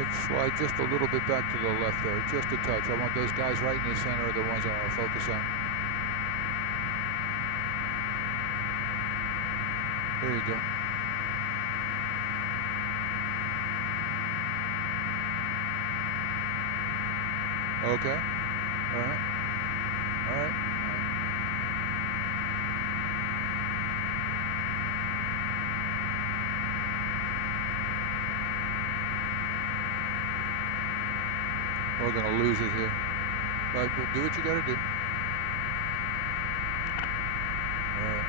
Let's slide just a little bit back to the left there, just a touch. I want those guys right in the center are the ones I want to focus on. There you go. Okay. All right. All right. We're going to lose it here. Right, but do what you got to do. All right.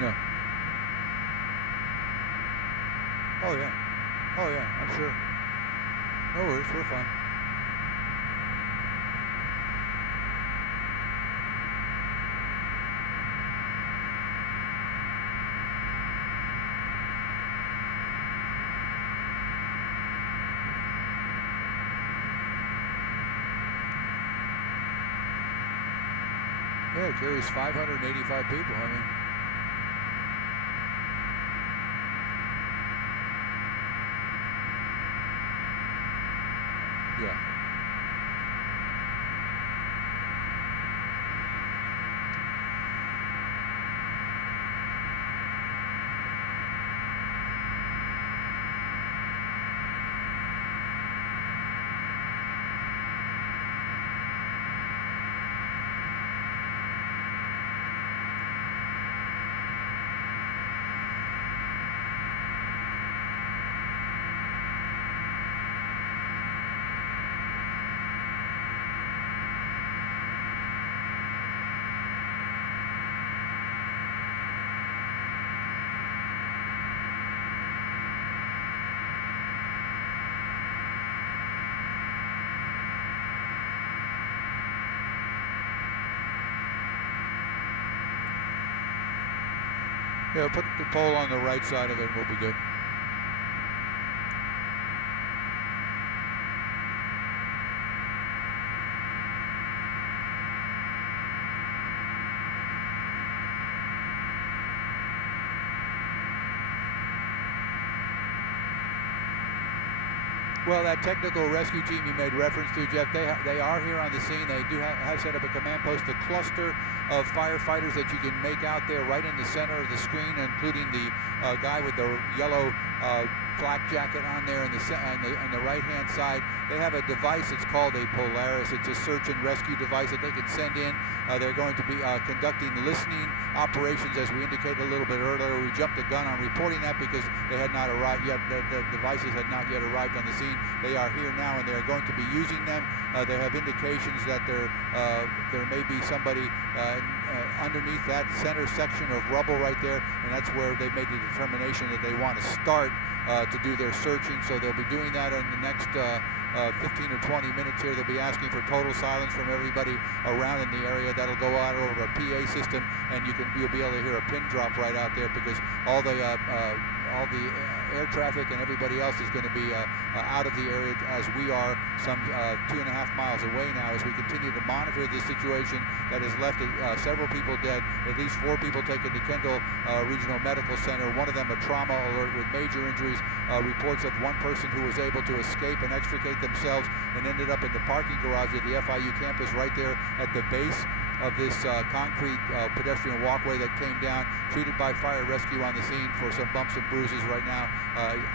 No. Oh, yeah. Oh, yeah, I'm sure. No worries, we're fine. Yeah, it carries 585 people. I mean, yeah. Yeah, put the pole on the right side of it and we'll be good. Well, that technical rescue team you made reference to, Jeff, they are here on the scene. They do have set up a command post, a cluster of firefighters that you can make out there right in the center of the screen, including the guy with the yellow flak jacket on there on the right-hand side. They have a device, it's called a Polaris. It's a search and rescue device that they can send in. They're going to be conducting listening operations, as we indicated a little bit earlier. We jumped the gun on reporting that because they had not arrived yet. The devices had not yet arrived on the scene. They are here now, and they're going to be using them. They have indications that there may be somebody underneath that center section of rubble right there, and that's where they made the determination that they want to start to do their searching. So they'll be doing that in the next 15 or 20 minutes here. They'll be asking for total silence from everybody around in the area. That'll go out over a PA system, and you'll be able to hear a pin drop right out there, because all the air traffic and everybody else is going to be out of the area, as we are some 2.5 miles away now, as we continue to monitor this situation that has left several people dead, at least 4 people taken to Kendall Regional Medical Center, one of them a trauma alert with major injuries. Reports of one person who was able to escape and extricate themselves and ended up in the parking garage at the FIU campus right there at the base of this concrete pedestrian walkway that came down, treated by fire rescue on the scene for some bumps and bruises right now.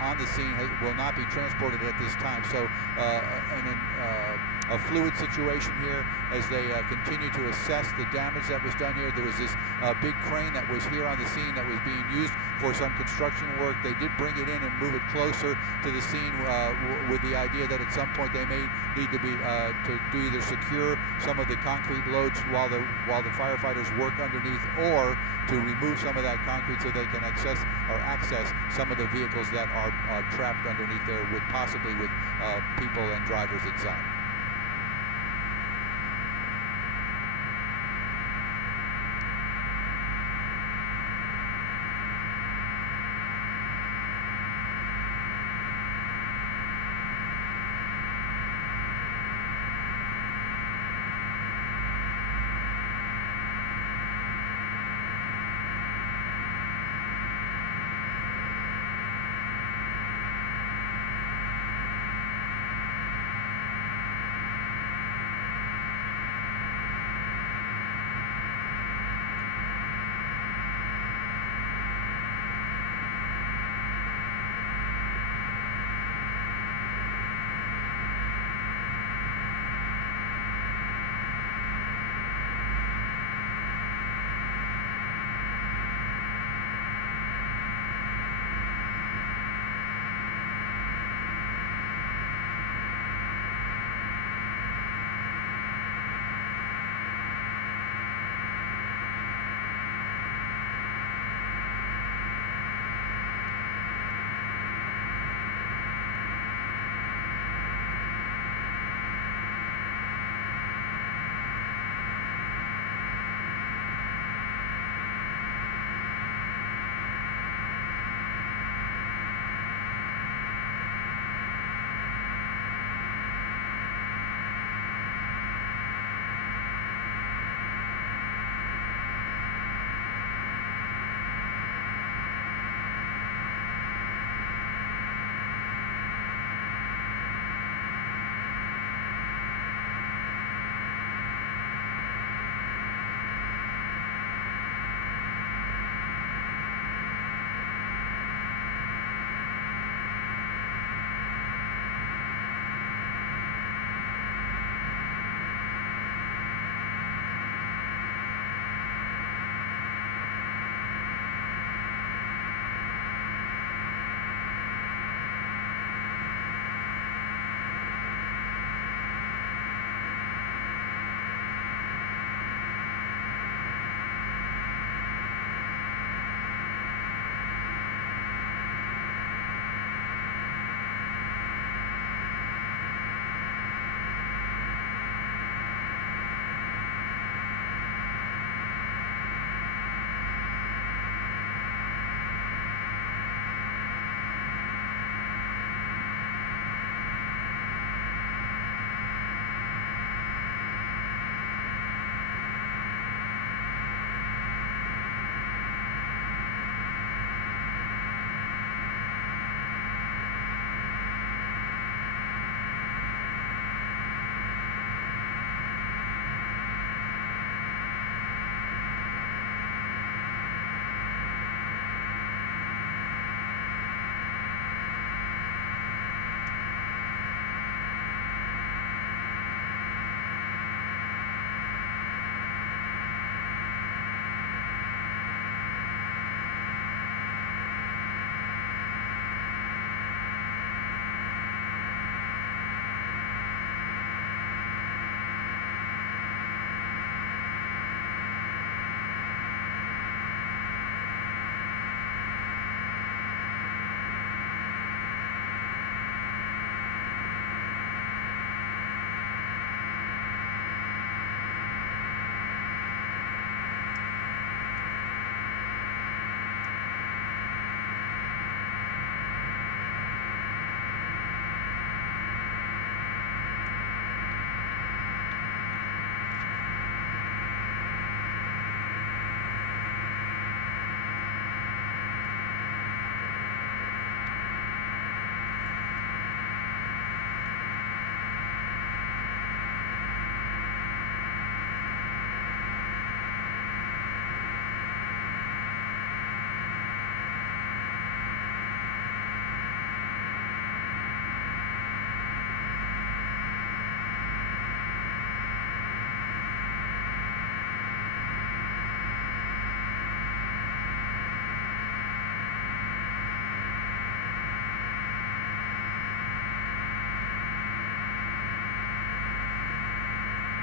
On the scene, will not be transported at this time. So a fluid situation here as they continue to assess the damage that was done here. There was this big crane that was here on the scene that was being used for some construction work. They did bring it in and move it closer to the scene with the idea that at some point they may need to be to either secure some of the concrete loads while the firefighters work underneath, or to remove some of that concrete so they can access some of the vehicles that are trapped underneath there, with possibly with people and drivers inside.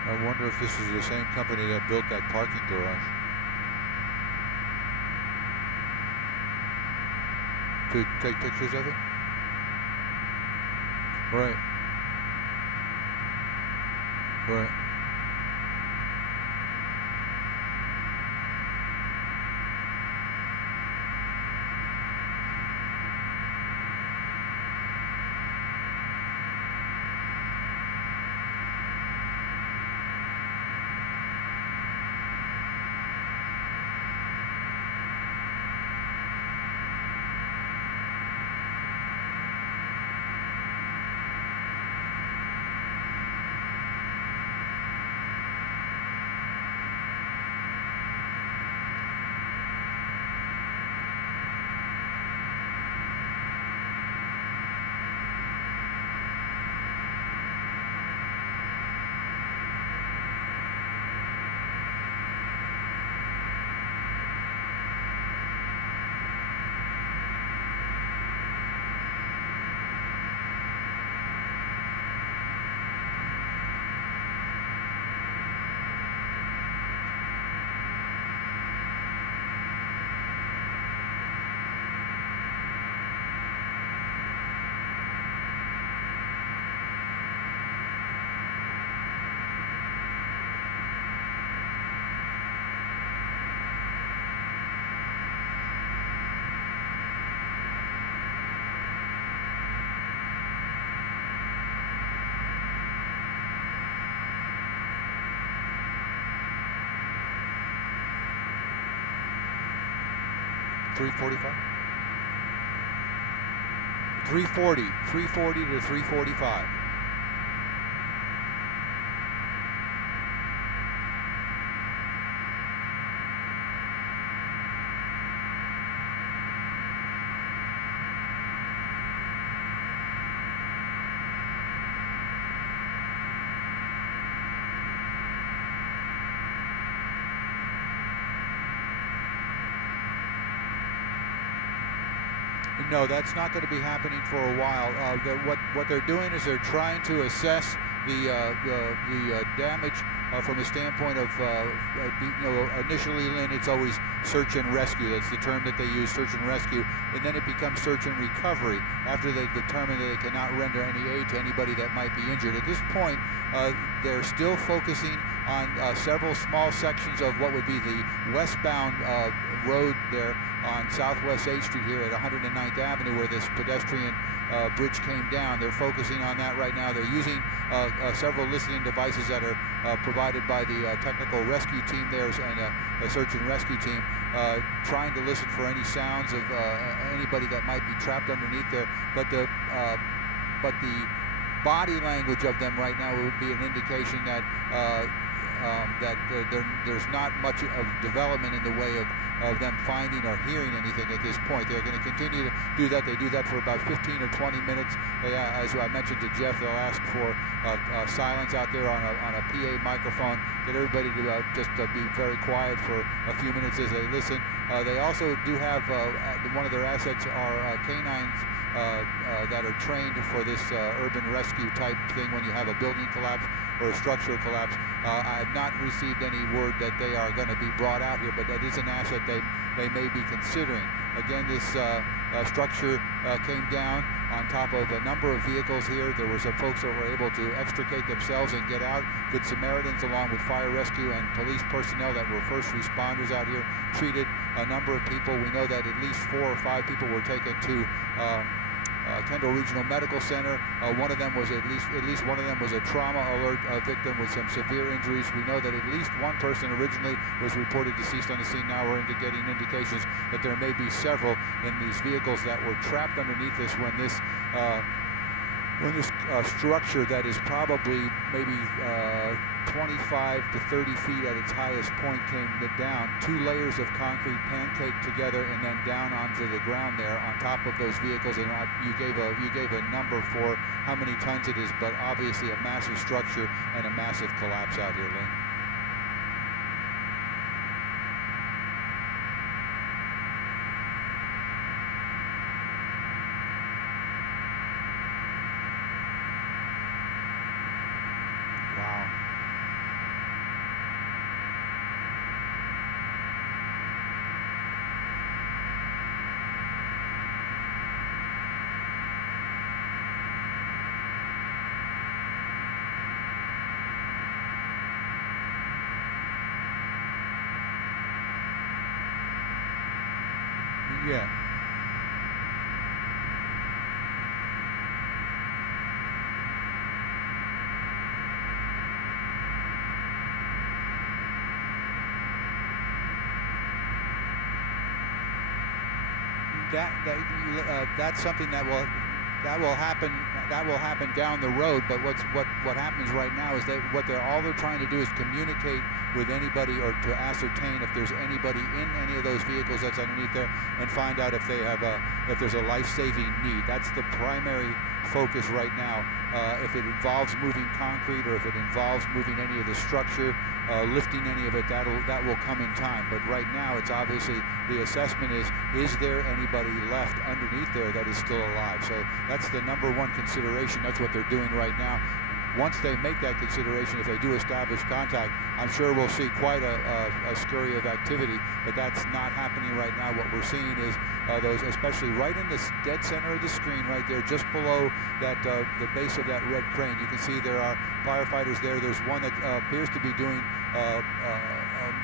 I wonder if this is the same company that built that parking garage. To take pictures of it? Right. Right. $345? 340 to 345. No, that's not going to be happening for a while. What they're doing is they're trying to assess the damage from a standpoint of, initially, Lynn, it's always search and rescue. That's the term that they use, search and rescue. And then it becomes search and recovery after they determine that they cannot render any aid to anybody that might be injured. At this point, they're still focusing on several small sections of what would be the westbound road there on Southwest 8th Street here at 109th Avenue, where this pedestrian bridge came down. They're focusing on that right now. They're using several listening devices that are provided by the technical rescue team there and a search and rescue team, trying to listen for any sounds of anybody that might be trapped underneath there. But the body language of them right now would be an indication that there's not much of development in the way of them finding or hearing anything at this point. They're going to continue to do that. They do that for about 15 or 20 minutes. They, as I mentioned to Jeff, they'll ask for silence out there on a PA microphone, get everybody to just be very quiet for a few minutes as they listen. They also do have, one of their assets are canines that are trained for this urban rescue type thing when you have a building collapse or a structural collapse. I have not received any word that they are going to be brought out here, but that is an asset they may be considering. Again, this structure came down on top of a number of vehicles here. There were some folks that were able to extricate themselves and get out. Good Samaritans, along with fire rescue and police personnel that were first responders out here, treated a number of people. We know that at least 4 or 5 people were taken to Kendall Regional Medical Center. One of them was at least one of them was a trauma alert victim with some severe injuries. We know that at least one person originally was reported deceased on the scene. Now we're getting indications that there may be several in these vehicles that were trapped underneath this when this structure that is probably maybe 25 to 30 feet at its highest point came down. 2 layers of concrete pancaked together and then down onto the ground there on top of those vehicles. And you gave a number for how many tons it is, but obviously a massive structure and a massive collapse out here, Lynn. Wow. Yeah. That's something that will happen down the road. But what happens right now is that all they're trying to do is communicate with anybody, or to ascertain if there's anybody in any of those vehicles that's underneath there, and find out if there's a life-saving need. That's the primary focus right now. If it involves moving concrete, or if it involves moving any of the structure, lifting any of it, that will come in time. But right now, it's obviously the assessment is there anybody left underneath there that is still alive? So that's the number one consideration. That's what they're doing right now. Once they make that consideration, if they do establish contact, I'm sure we'll see quite a scurry of activity, but that's not happening right now. What we're seeing is those, especially right in the dead center of the screen, right there, just below that the base of that red crane. You can see there are firefighters there. There's one that appears to be doing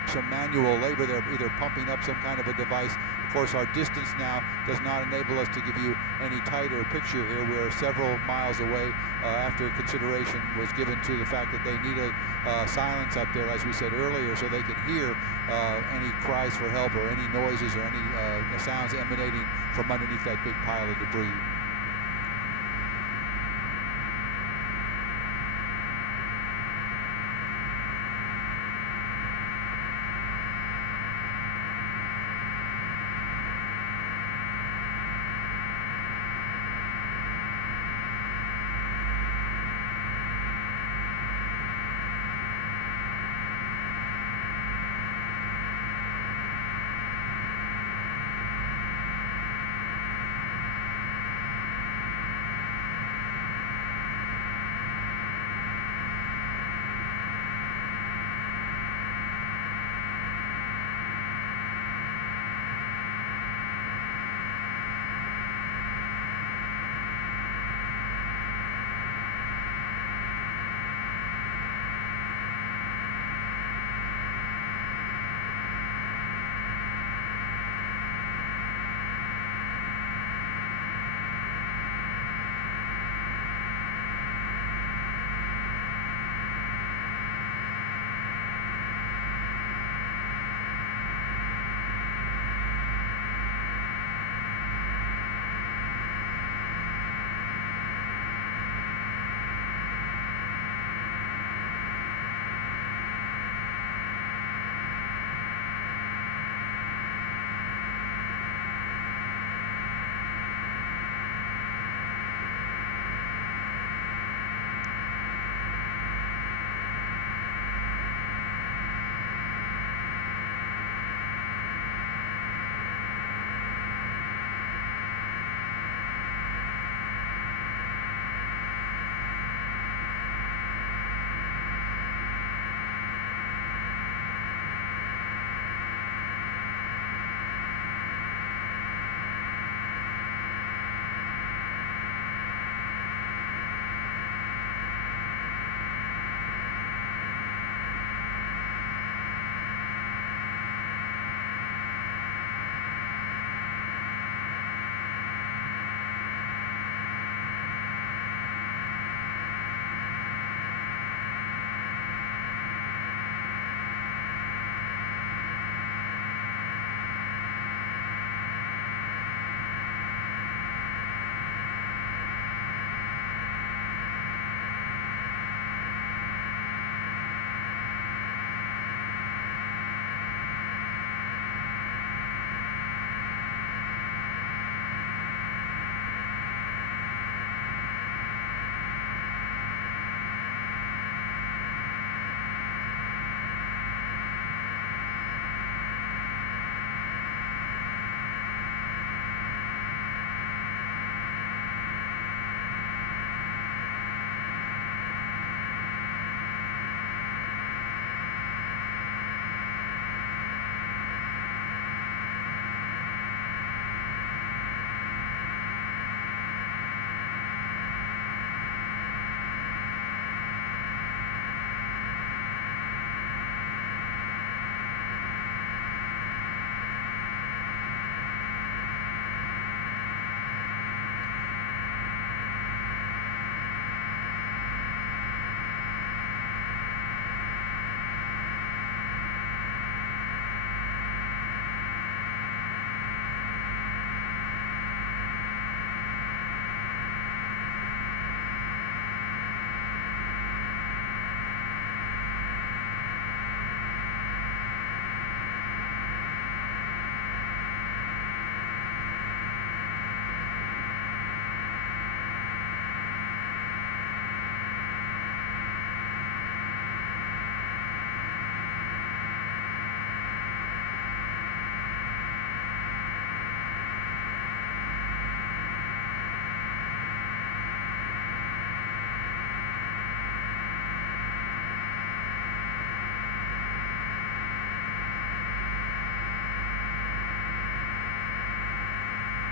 some manual labor there, either pumping up some kind of a device. Of course, our distance now does not enable us to give you any tighter picture here. We're several miles away after consideration was given to the fact that they need a silence up there, as we said earlier, so they can hear any cries for help or any noises or any sounds emanating from underneath that big pile of debris.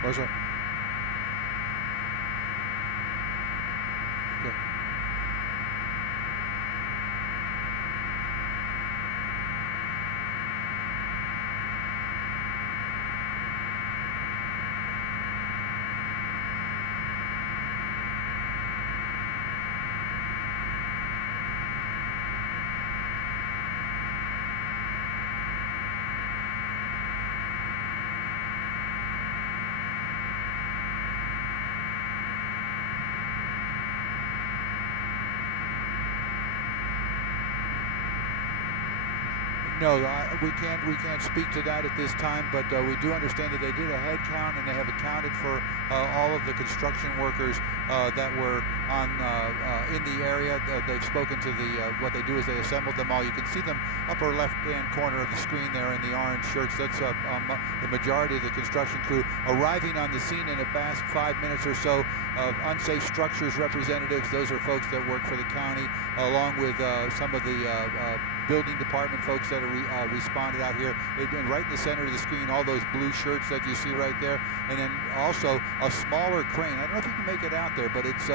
Those are. Okay. No, we can't speak to that at this time, but we do understand that they did a head count and they have accounted for all of the construction workers that were on in the area. They've spoken to the what they do is they assembled them all. You can see them upper left-hand corner of the screen there in the orange shirts. That's the majority of the construction crew arriving on the scene in the past 5 minutes or so. Unsafe structures representatives, those are folks that work for the county, along with some of the building department folks that are responded out here. And right in the center of the screen, all those blue shirts that you see right there, and then also a smaller crane. I don't know if you can make it out there, but it's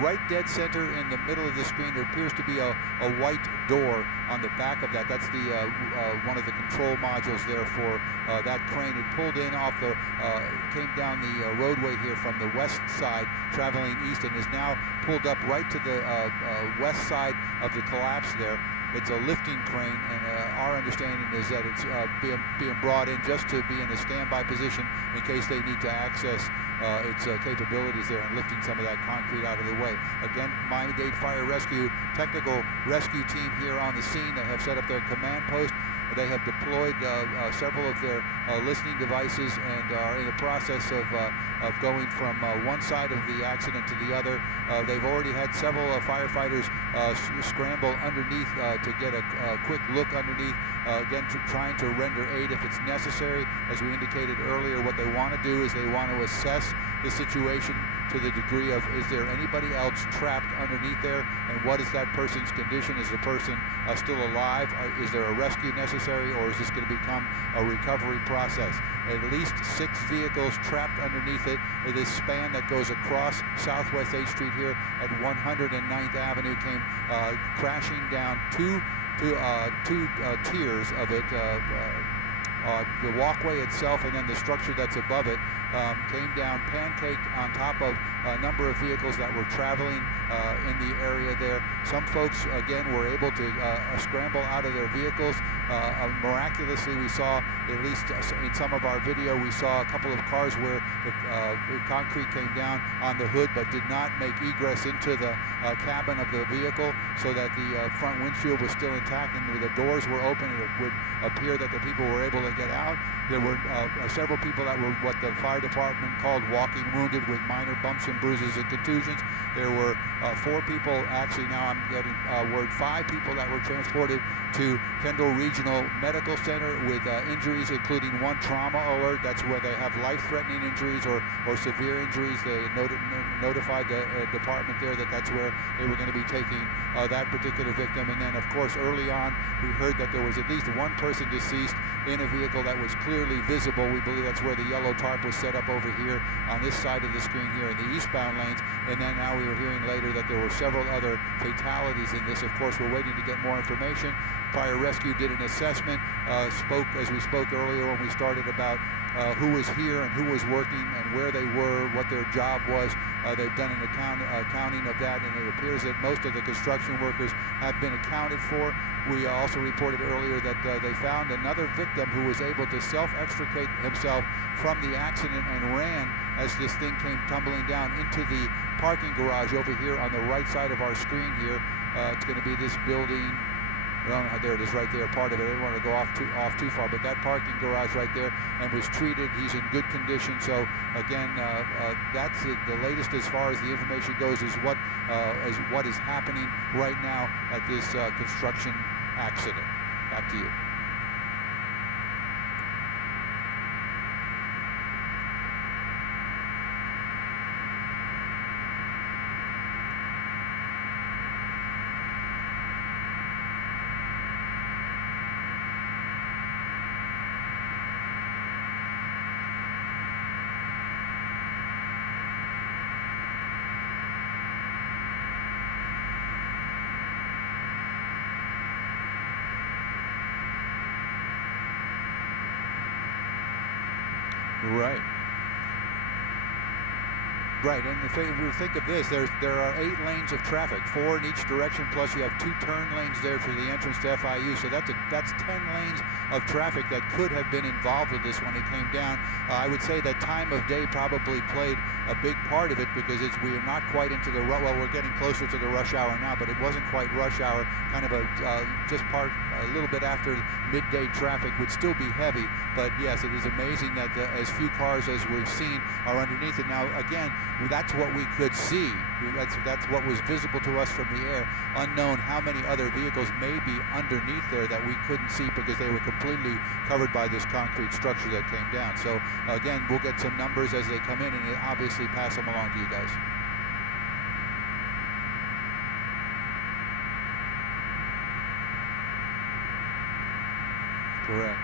right dead center in the middle of the screen. There appears to be a white door on the back of that. That's the one of the control modules there for that crane. It pulled in off the, came down the roadway here from the west side, traveling east, and is now pulled up right to the west side of the collapse there. It's a lifting crane, and our understanding is that it's being brought in just to be in a standby position in case they need to access its capabilities there and lifting some of that concrete out of the way. Again, Miami-Dade Fire Rescue technical rescue team here on the scene. They have set up their command post. They have deployed several of their listening devices and are in the process of going from one side of the accident to the other. They've already had several firefighters scramble underneath to get a quick look underneath, again trying to render aid if it's necessary. As we indicated earlier, what they want to do is they want to assess the situation to the degree of, is there anybody else trapped underneath there, and what is that person's condition? Is the person still alive? Is there a rescue necessary, or is this going to become a recovery process? At least 6 vehicles trapped underneath it. This span that goes across Southwest 8th Street here at 109th Avenue came crashing down two tiers of it. The walkway itself and then the structure that's above it came down, pancaked on top of a number of vehicles that were traveling in the area there. Some folks, again, were able to scramble out of their vehicles. Miraculously, we saw, at least in some of our video, we saw a couple of cars where the concrete came down on the hood but did not make egress into the cabin of the vehicle, so that the front windshield was still intact and the doors were open, and it would appear that the people were able to get out. There were several people that were what the fire department called walking wounded, with minor bumps and bruises and contusions. There were 4 people, actually now I'm getting word 5 people that were transported to Kendall Regional Medical Center with injuries, including 1 trauma alert. That's where they have life-threatening injuries or severe injuries. They notified the department there that that's where they were going to be taking that particular victim. And then, of course, early on, we heard that there was at least 1 person deceased in a vehicle that was clearly visible. We believe that's where the yellow tarp was set up over here on this side of the screen here in the eastbound lanes. And then now we were hearing later that there were several other fatalities in this. Of course, we're waiting to get more information. Fire Rescue did an assessment, spoke as we spoke earlier when we started about who was here and who was working and where they were, what their job was. They've done an accounting of that, and it appears that most of the construction workers have been accounted for. We also reported earlier that they found another victim who was able to self-extricate himself from the accident and ran as this thing came tumbling down into the parking garage over here on the right side of our screen here. It's going to be this building. There it is right there, part of it. I didn't want to go off too far, but that parking garage right there, and was treated. He's in good condition. So again, that's the latest as far as the information goes, is what is happening right now at this construction accident. Back to you. Right. Right, and if you think of this, there are 8 lanes of traffic, 4 in each direction, plus you have 2 turn lanes there to the entrance to FIU. So that's 10 lanes of traffic that could have been involved with this when it came down. I would say that time of day probably played a big part of it, because we are not quite into the well, we're getting closer to the rush hour now, but it wasn't quite rush hour. Kind of a little bit after midday traffic would still be heavy. But yes, it is amazing that as few cars as we've seen are underneath it. Now again, that's what we could see. That's what was visible to us from the air. Unknown how many other vehicles may be underneath there that we couldn't see because they were completely covered by this concrete structure that came down. So again, we'll get some numbers as they come in, and obviously pass them along to you guys. Correct.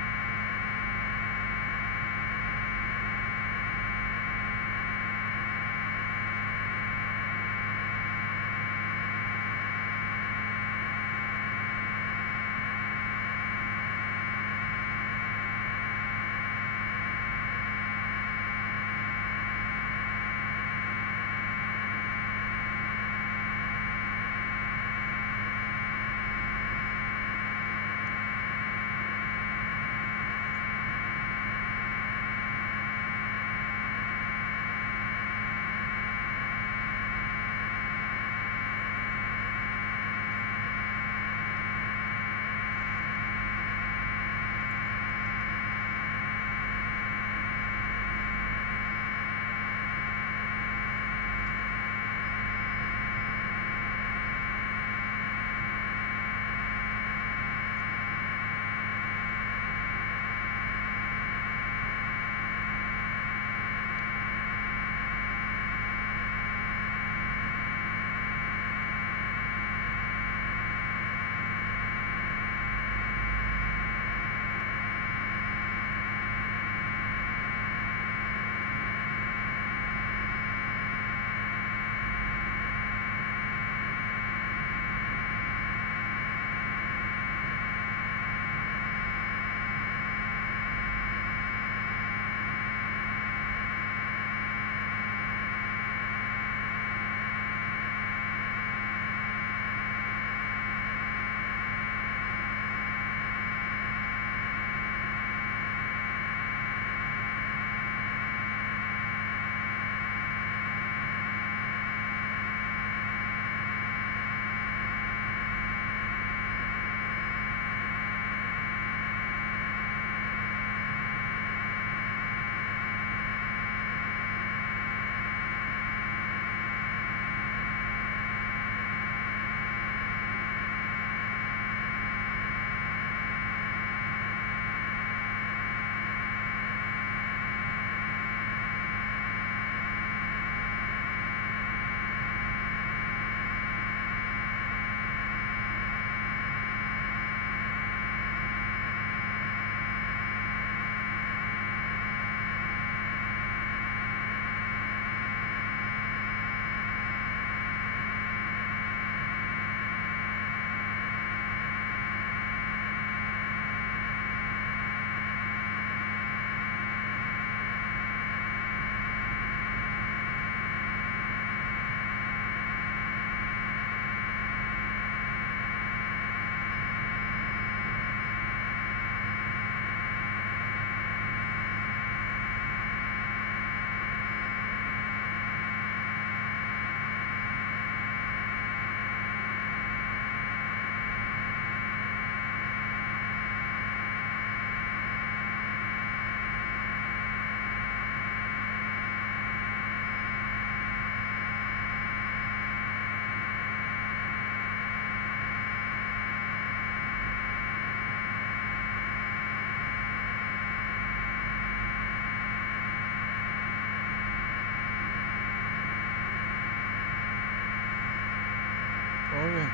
Oh, yeah.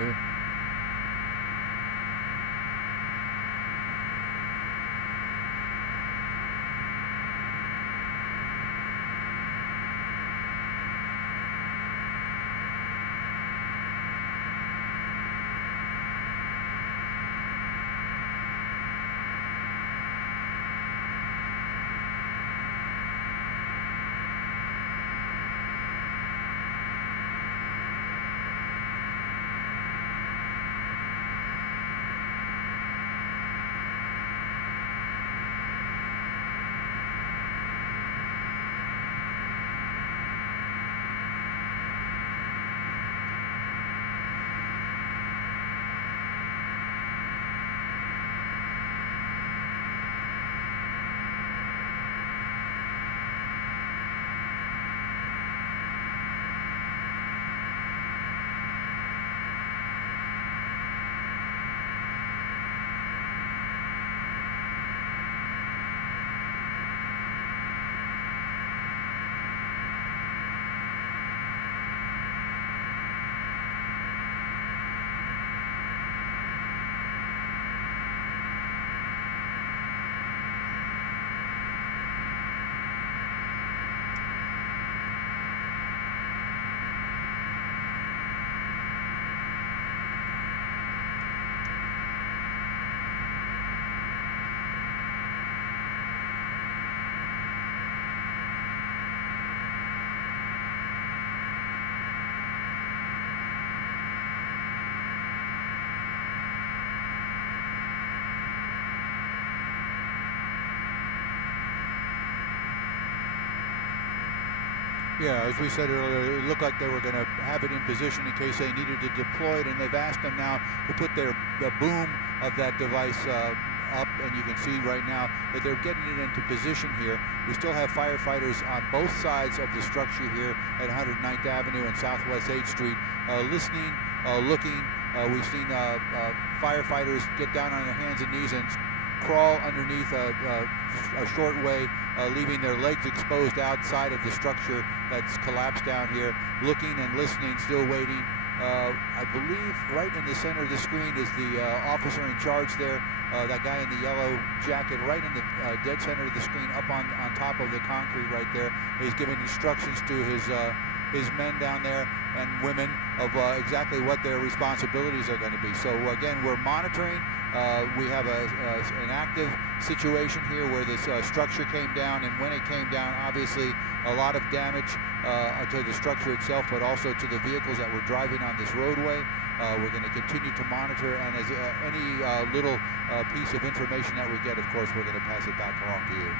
Yeah. Yeah, as we said earlier, it looked like they were going to have it in position in case they needed to deploy it, and they've asked them now to put the boom of that device up, and you can see right now that they're getting it into position here. We still have firefighters on both sides of the structure here at 109th Avenue and Southwest 8th Street, listening, looking. We've seen firefighters get down on their hands and knees and crawl underneath a short way, leaving their legs exposed outside of the structure that's collapsed down here, looking and listening, still waiting. I believe right in the center of the screen is the officer in charge there, that guy in the yellow jacket, right in the dead center of the screen, up on top of the concrete right there. He's giving instructions to his men down there and women of exactly what their responsibilities are going to be. So again, we're monitoring. We have an active situation here where this structure came down, and when it came down, obviously a lot of damage to the structure itself, but also to the vehicles that were driving on this roadway. We're going to continue to monitor, and as any little piece of information that we get, of course, we're going to pass it back along to you.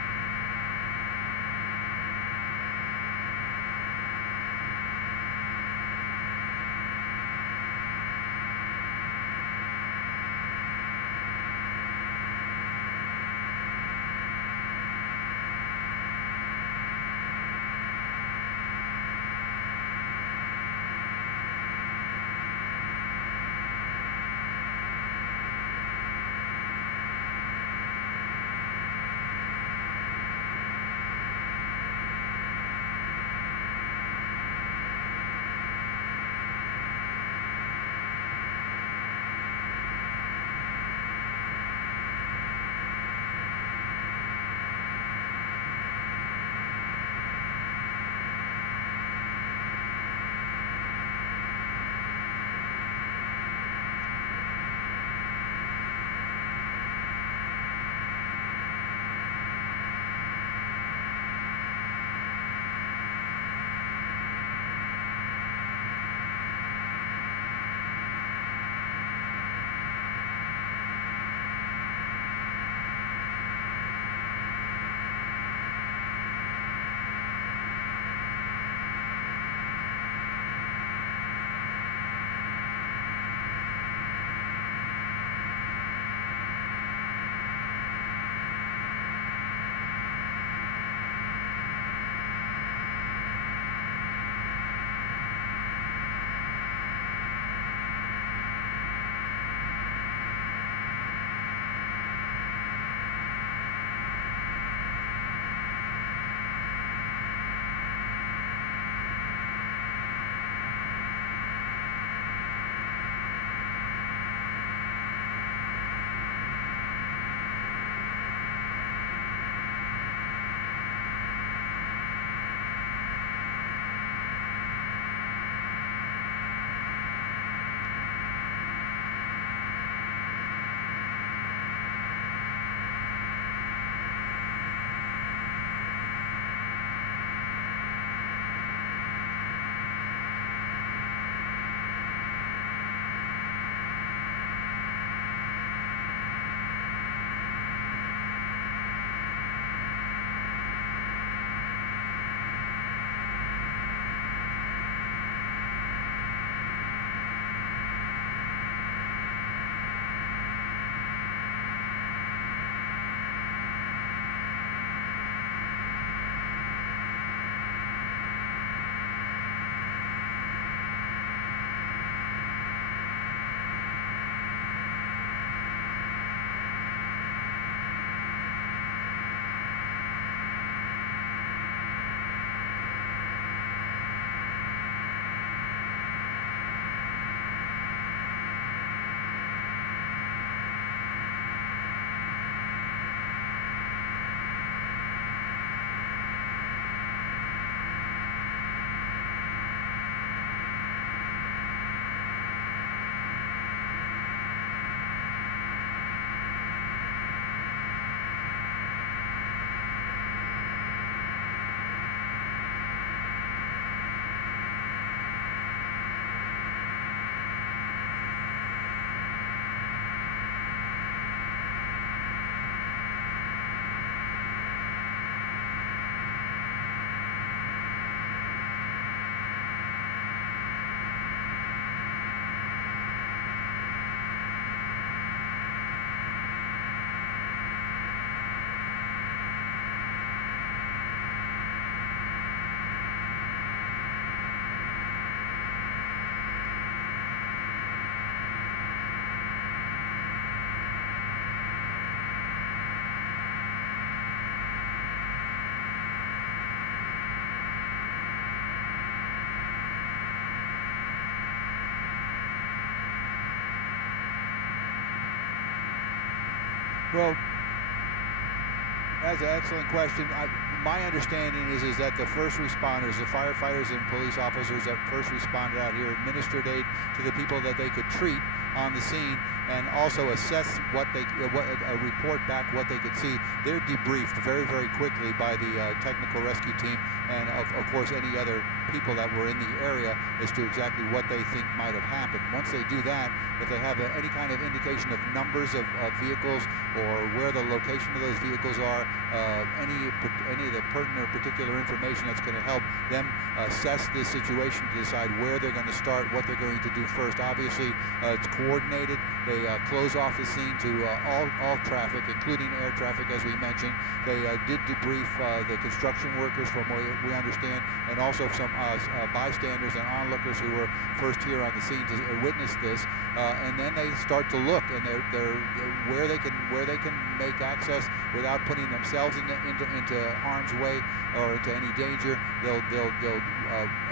Well, that's an excellent question. My understanding is that the first responders, the firefighters and police officers that first responded out here, administered aid to the people that they could treat on the scene, and also assess report back what they could see. They're debriefed very, very quickly by the technical rescue team, and of course any other people that were in the area as to exactly what they think might have happened. Once they do that, if they have any kind of indication of numbers of vehicles or where the location of those vehicles are, any of the pertinent or particular information that's going to help them assess the situation to decide where they're going to start, what they're going to do first. Obviously, it's coordinated. They close off the scene to all traffic, including air traffic, as we mentioned. They did debrief the construction workers, from what we understand, and also some bystanders and onlookers who were first here on the scene to witness this. And then they start to look, and they're where they can make access without putting themselves into harm's way or into any danger. They'll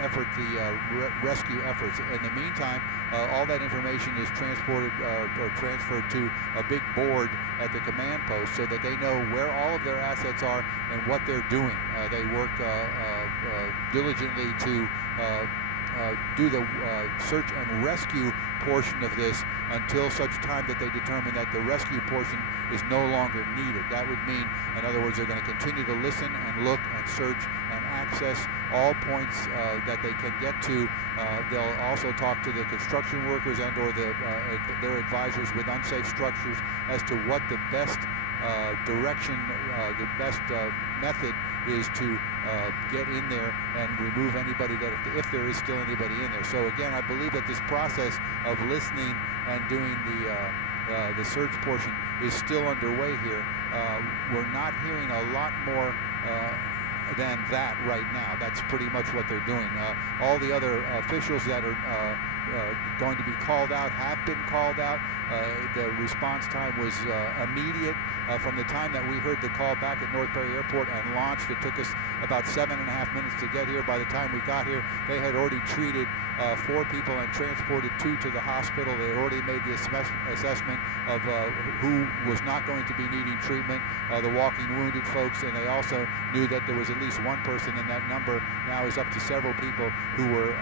effort the rescue efforts. In the meantime, all that information is transported or transferred to a big board at the command post, so that they know where all of their assets are and what they're doing. They work diligently to do the search and rescue portion of this until such time that they determine that the rescue portion is no longer needed. That would mean, in other words, they're going to continue to listen and look and search and access all points that they can get to. They'll also talk to the construction workers and or their advisors with unsafe structures as to what the best direction, the best method is to get in there and remove anybody that, if there is still anybody in there. So again, I believe that this process of listening and doing the search portion is still underway here. We're not hearing a lot more than that right now. That's pretty much what they're doing. All the other officials that are going to be called out have been called out. The response time was immediate. From the time that we heard the call back at North Perry Airport and launched, it took us about 7.5 minutes to get here. By the time we got here, they had already treated 4 people and transported 2 to the hospital. They had already made the assessment of who was not going to be needing treatment, the walking wounded folks, and they also knew that there was at least one person, and that number now is up to several people who were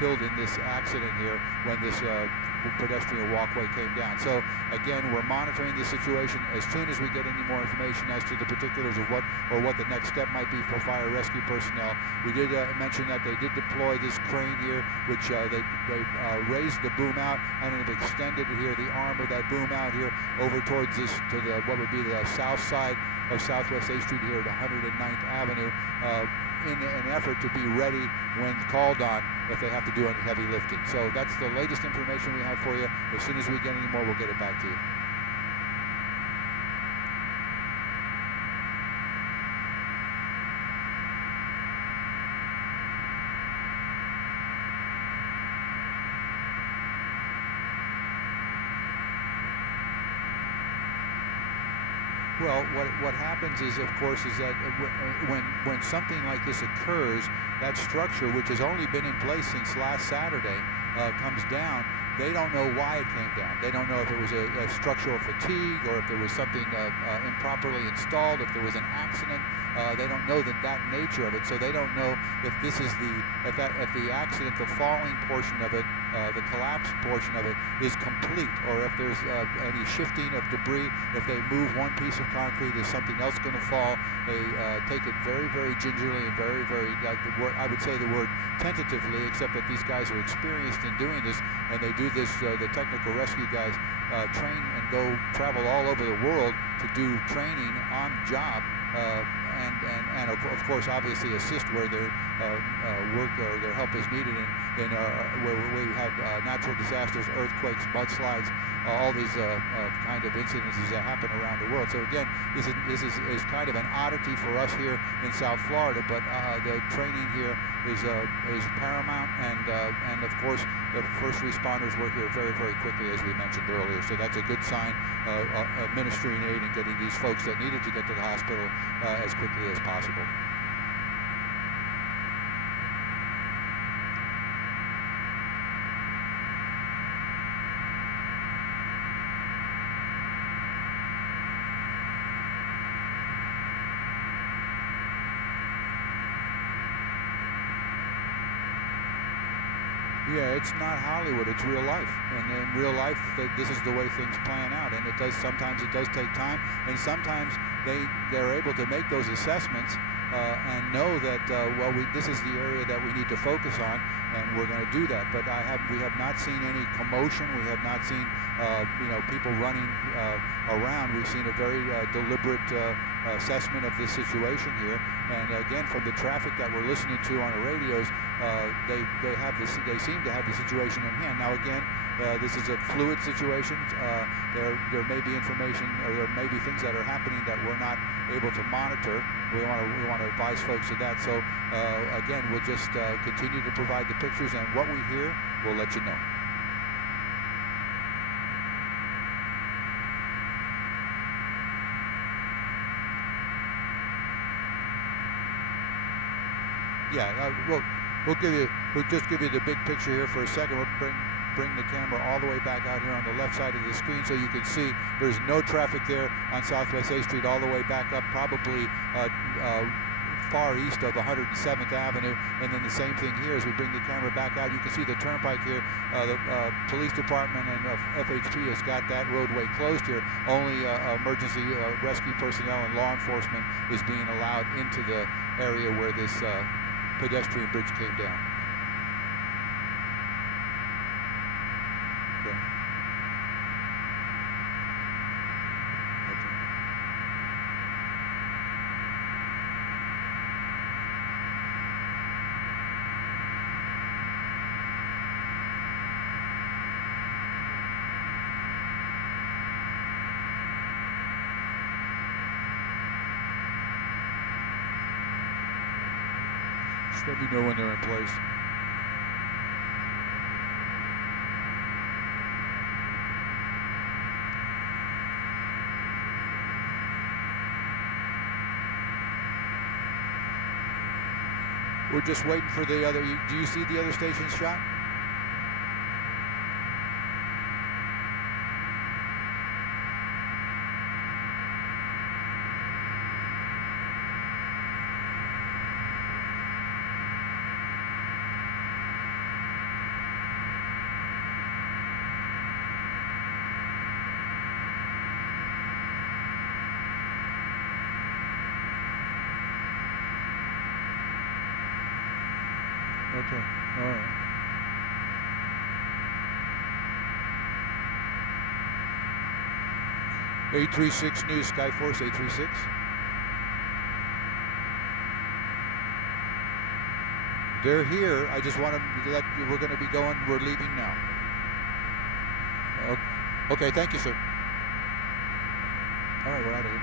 killed in this accident here when this pedestrian walkway came down. So again, we're monitoring the situation. As soon as we get any more information as to the particulars of what the next step might be for fire rescue personnel. We did mention that they did deploy this crane here, which they raised the boom out and have extended it here, the arm of that boom out here over towards this, to the what would be the south side of Southwest 8th Street here at 109th Avenue, in an effort to be ready when called on if they have to do any heavy lifting. So that's the latest information we have for you. As soon as we get any more, we'll get it back to you. Well, what happens is, of course, is that when something like this occurs, that structure, which has only been in place since last Saturday, comes down. They don't know why it came down. They don't know if it was a structural fatigue or if there was something improperly installed, if there was an accident. They don't know that nature of it, so they don't know if this is if the accident, the falling portion of it, the collapse portion of it is complete, or if there's any shifting of debris. If they move one piece of concrete, is something else going to fall? They take it very, very gingerly and very, very, I would say the word tentatively, except that these guys are experienced in doing this, and they do this. The technical rescue guys train and go travel all over the world to do training on the job. And of course, obviously assist where their work or their help is needed, in where we have natural disasters, earthquakes, mudslides, all these kind of incidences that happen around the world. So again, this is kind of an oddity for us here in South Florida, but the training here is paramount, and of course the first responders were here very, very quickly, as we mentioned earlier. So that's a good sign, administering aid and getting these folks that needed to get to the hospital as quickly as possible. Yeah, it's not Hollywood. It's real life, and in real life, this is the way things plan out. And it does sometimes it does take time, and sometimes they're able to make those assessments and know that well, this is the area that we need to focus on, and we're going to do that. But we have not seen any commotion. We have not seen people running around. We've seen a very deliberate assessment of the situation here. And again, from the traffic that we're listening to on the radios, they seem to have the situation in hand. Now again, this is a fluid situation. There may be information, or there may be things that are happening that we're not able to monitor. We want to advise folks of that. So again, we'll just continue to provide the pictures, and what we hear, we'll let you know. Yeah, we'll just give you the big picture here for a second. We'll bring the camera all the way back out here on the left side of the screen, so you can see there's no traffic there on Southwest A Street, all the way back up, probably far east of 107th Avenue. And then the same thing here as we bring the camera back out. You can see the turnpike here. The police department and FHP has got that roadway closed here. Only emergency rescue personnel and law enforcement is being allowed into the area where this pedestrian bridge came down. Okay. Just let me know when they're in place. We're just waiting for the other. Do you see the other station's shot? Okay, all right. A36 News, Skyforce, A36. They're here. I just want to let you, we're going to be going, we're leaving now. Okay, thank you, sir. All right, we're out of here.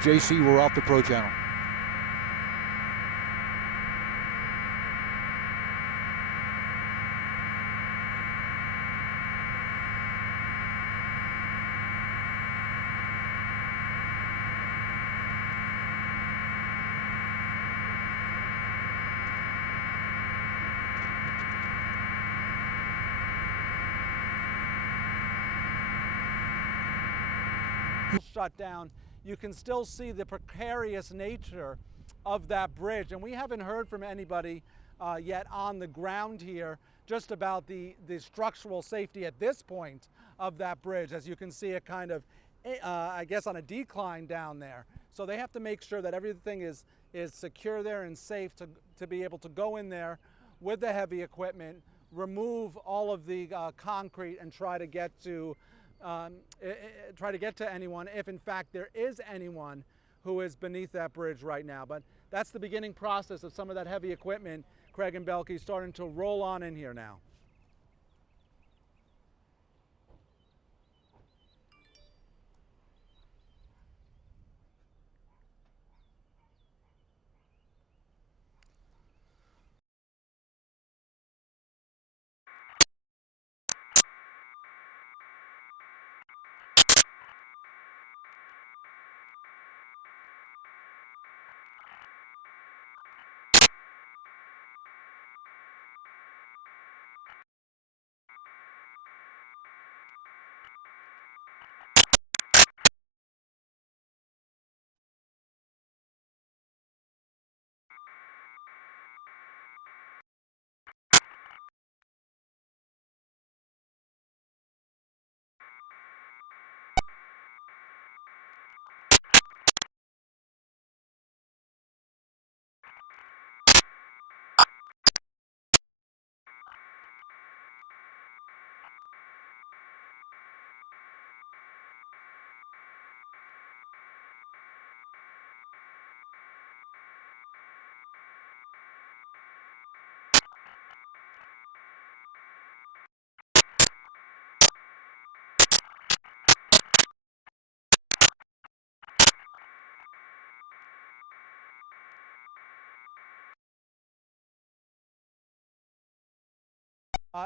JC, we're off the Pro Channel. Shut down. You can still see the precarious nature of that bridge, and we haven't heard from anybody yet on the ground here just about the structural safety at this point of that bridge. As you can see, it kind of I guess on a decline down there, so they have to make sure that everything is secure there and safe to be able to go in there with the heavy equipment, remove all of the concrete, and try to get to anyone, if in fact there is anyone who is beneath that bridge right now. But that's the beginning process of some of that heavy equipment, Craig and Belkey, starting to roll on in here now.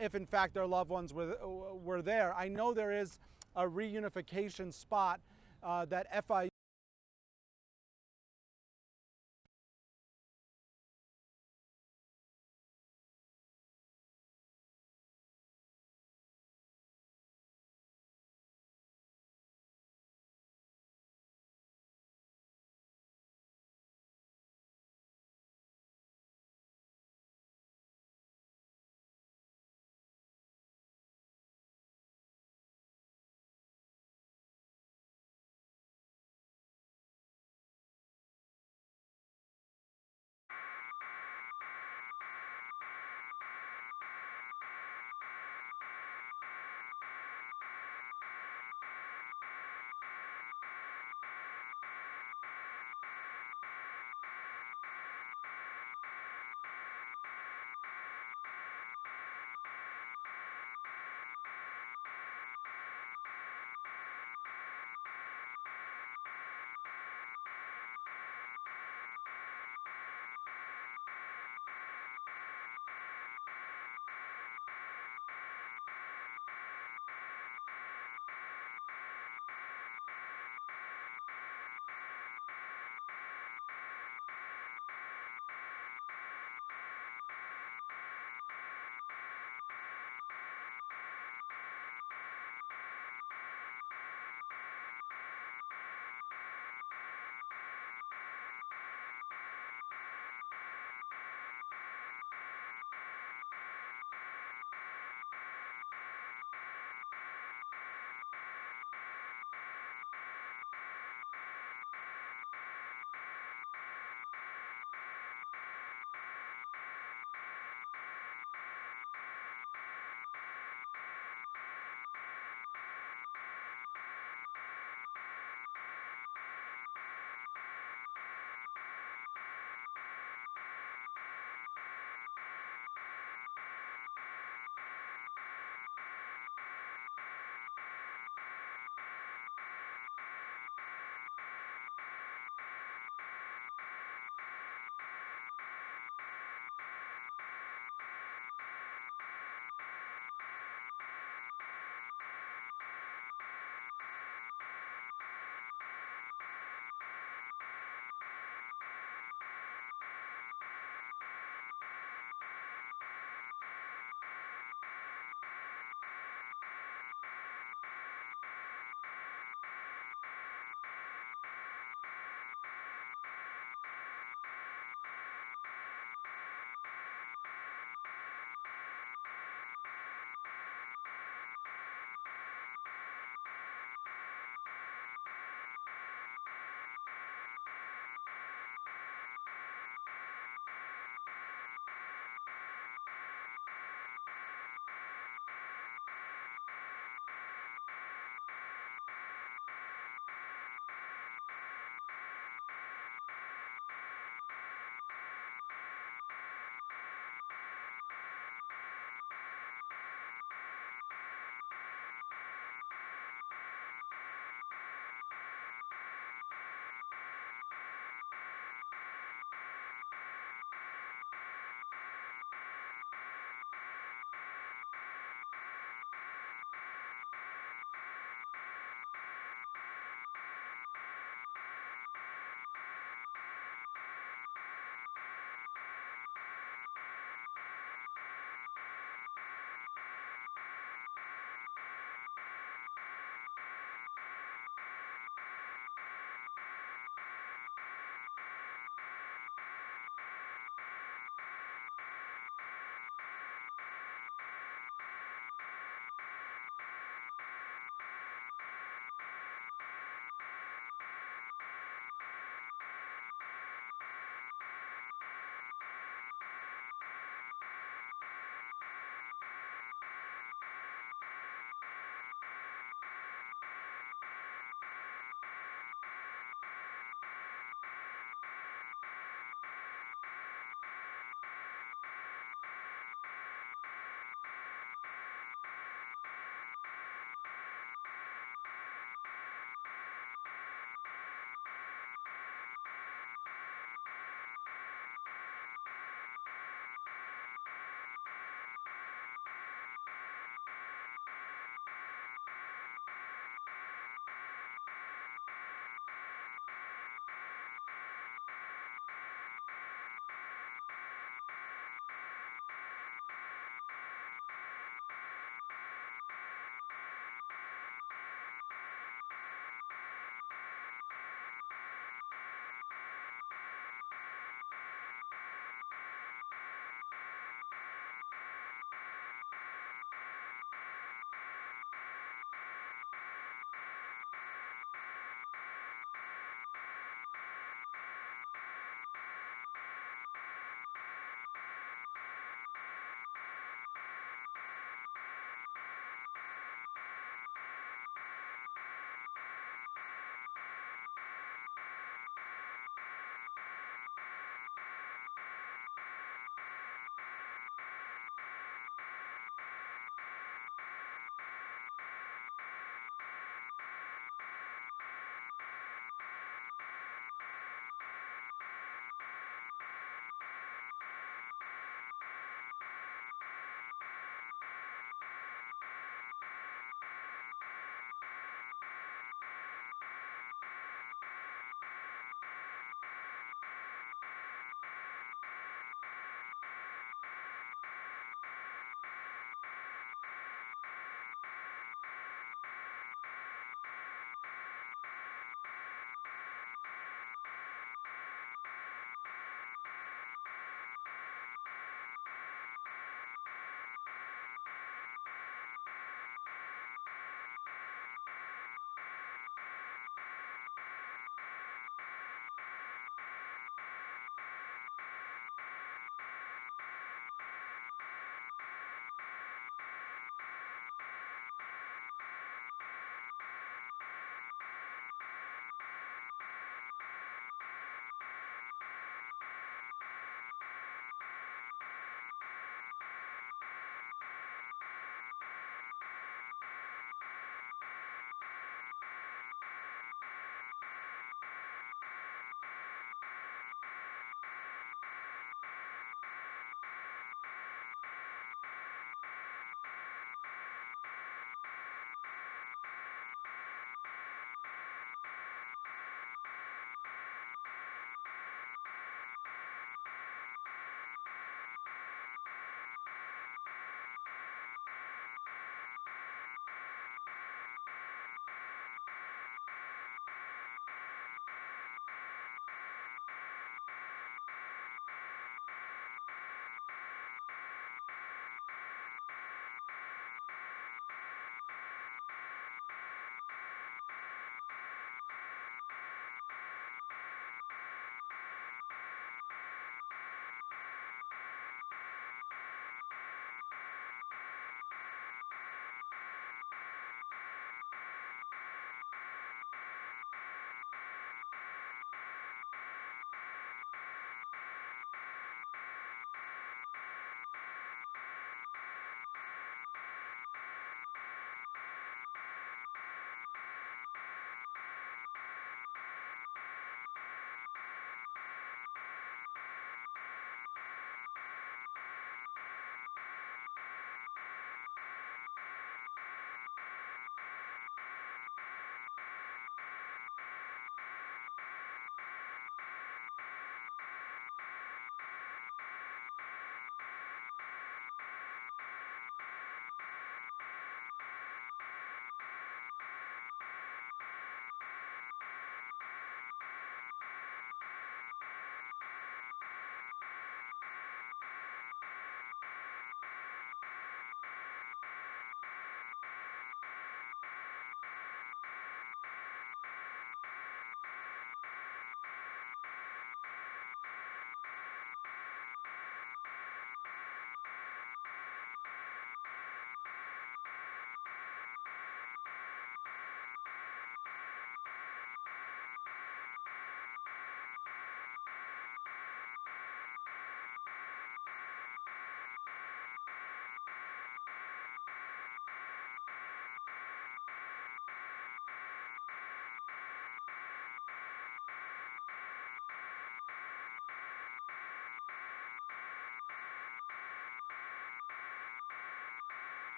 if in fact their loved ones were there. I know there is a reunification spot that FIU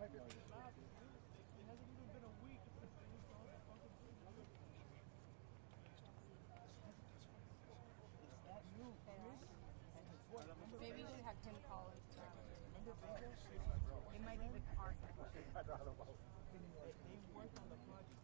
Maybe you should have him call it. It might be the car. I don't know. They work on the project.